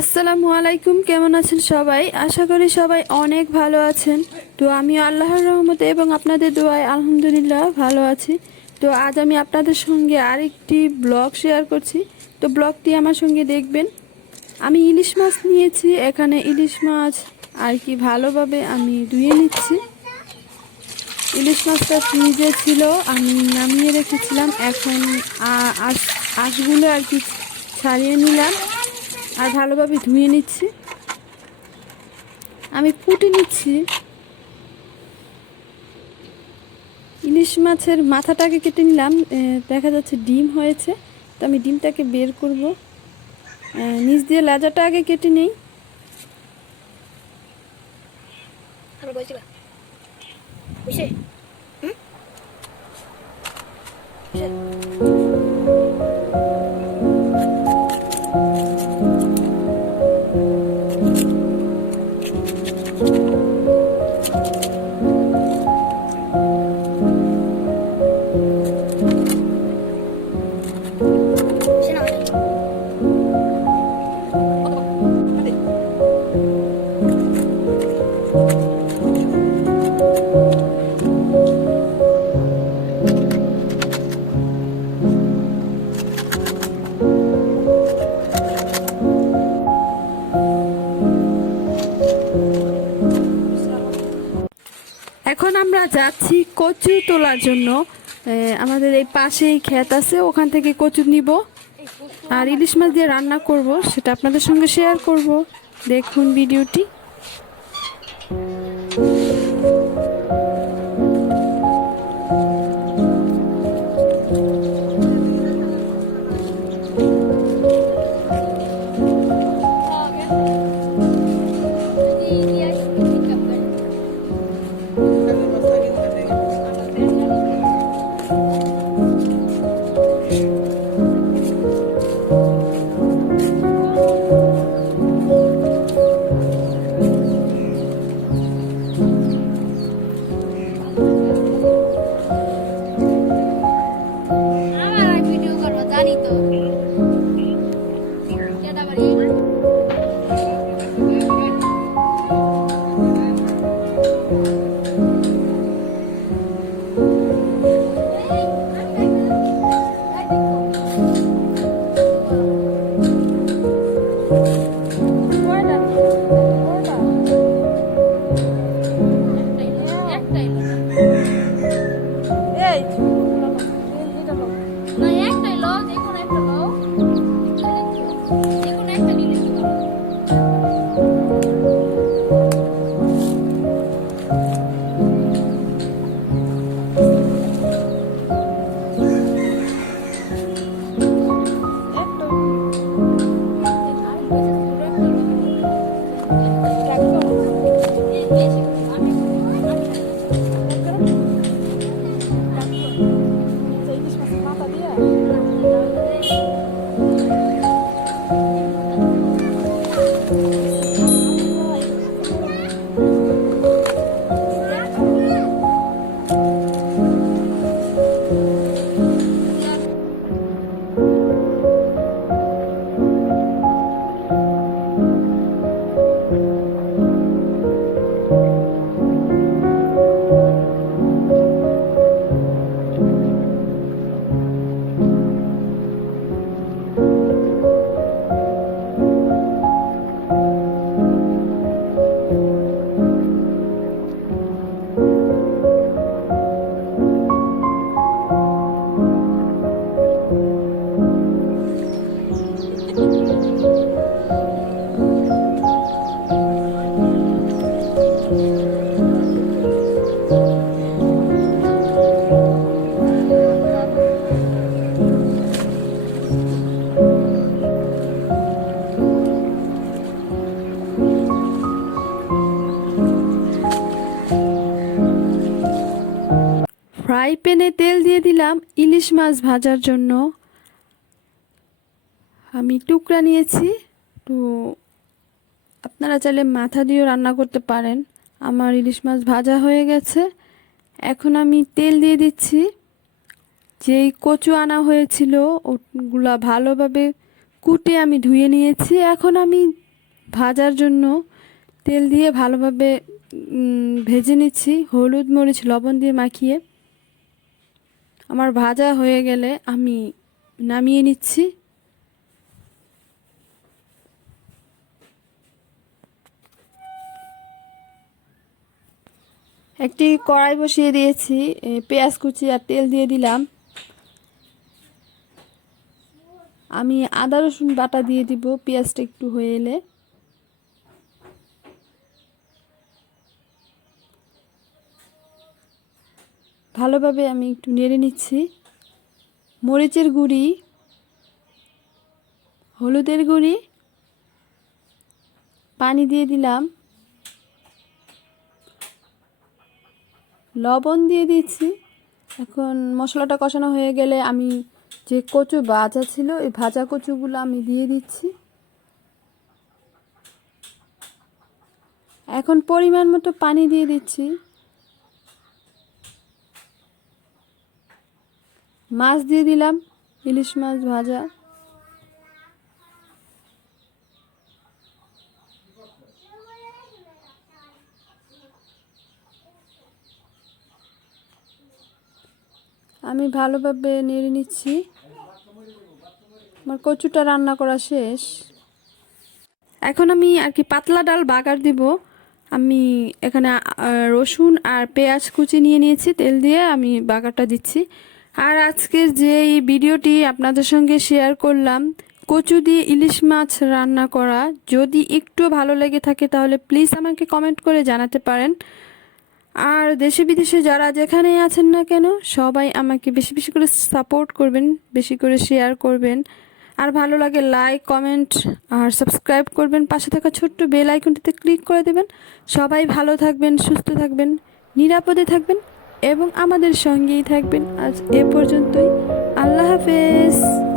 আসসালামু আলাইকুম, কেমন আছেন সবাই? আশা করি সবাই অনেক ভালো আছেন। তো আমি আল্লাহর রহমতে এবং আপনাদের দোয়ায় আলহামদুলিল্লাহ ভালো আছি। তো আজ আমি আপনাদের সঙ্গে আরেকটি ব্লগ শেয়ার করছি। তো ব্লগটি আমার সঙ্গে দেখবেন। আমি ইলিশ মাছ নিয়েছি, এখানে ইলিশ মাছ আর কি ভালোভাবে আমি ধুয়ে নিচ্ছি। ইলিশ মাছটা ফ্রিজে ছিল, আমি নামিয়ে রেখেছিলাম। এখন আঁশগুলো আর কি ছাড়িয়ে নিলাম। আর ভালোভাবে ধুয়ে নিচ্ছি। আমি কুটে নিচ্ছি। ইলিশ মাছের মাথাটাকে কেটে নিলাম দেখা যাচ্ছে ডিম হয়েছে। তো আমি ডিমটাকে বের করব। নিচ দিয়ে লাজাটা আগে কেটে নেই। আমি এখন আমরা যাচ্ছি কচু তোলার জন্য। আমাদের এই পাশেই ক্ষেত আছে, ওখান থেকে কচু নিব। আর ইলিশ মাছ দিয়ে রান্না করব, সেটা আপনাদের সঙ্গে শেয়ার করব। দেখুন ভিডিওটি। প্যানে তেল দিয়ে দিলাম ইলিশ মাছ ভাজার জন্য। আমি টুকরা নিয়েছি। তো আপনারা চাইলে মাথা দিয়েও রান্না করতে পারেন। আমার ইলিশ মাছ ভাজা হয়ে গেছে। এখন আমি তেল দিয়ে দিচ্ছি। যেই কচু আনা হয়েছিল, ওগুলা ভালোভাবে কুটে আমি ধুয়ে নিয়েছি। এখন আমি ভাজার জন্য তেল দিয়ে ভালোভাবে ভেজে নিচ্ছি। হলুদ মরিচ, লবণ দিয়ে মাখিয়ে আমার ভাজা হয়ে গেলে আমি নামিয়ে নিচ্ছি। একটি কড়াই বসিয়ে দিয়েছি পেঁয়াজ কুচি আর তেল দিয়ে দিলাম। আমি আদা রসুন বাটা দিয়ে দিব, পেঁয়াজটা একটু হয়ে এলে। ভালোভাবে আমি একটু নেড়ে নিচ্ছি। মরিচের গুঁড়ি, হলুদের গুঁড়ি, পানি দিয়ে দিলাম। লবণ দিয়ে দিচ্ছি। এখন মশলাটা কষানো হয়ে গেলে আমি যে কচু ভাজা ছিল, এই ভাজা কচুগুলো আমি দিয়ে দিচ্ছি। এখন পরিমাণ মতো পানি দিয়ে দিচ্ছি। মাছ দিয়ে দিলাম, ইলিশ মাছ ভাজা। আমি ভালোভাবে নেড়ে নিচ্ছি। আমার কচুটা রান্না করা শেষ। এখন আমি আর কি পাতলা ডাল বাগার দিব। আমি এখানে রসুন আর পেঁয়াজ কুচি নিয়ে নিয়েছি, তেল দিয়ে আমি বাগারটা দিচ্ছি। আর আজকের যে এই ভিডিওটি আপনাদের সঙ্গে শেয়ার করলাম, কচু দিয়ে ইলিশ মাছ রান্না করা, যদি একটু ভালো লেগে থাকে তাহলে প্লিজ আমাকে কমেন্ট করে জানাতে পারেন। আর দেশে বিদেশে যারা যেখানেই আছেন না কেন, সবাই আমাকে বেশি বেশি করে সাপোর্ট করবেন, বেশি করে শেয়ার করবেন। আর ভালো লাগে লাইক কমেন্ট আর সাবস্ক্রাইব করবেন। পাশে থাকা ছোট্ট বেল আইকনটিতে ক্লিক করে দেবেন। সবাই ভালো থাকবেন, সুস্থ থাকবেন, নিরাপদে থাকবেন। এবং আমাদের সঙ্গেই থাকবেন। আজ এ পর্যন্তই। আল্লাহ হাফেজ।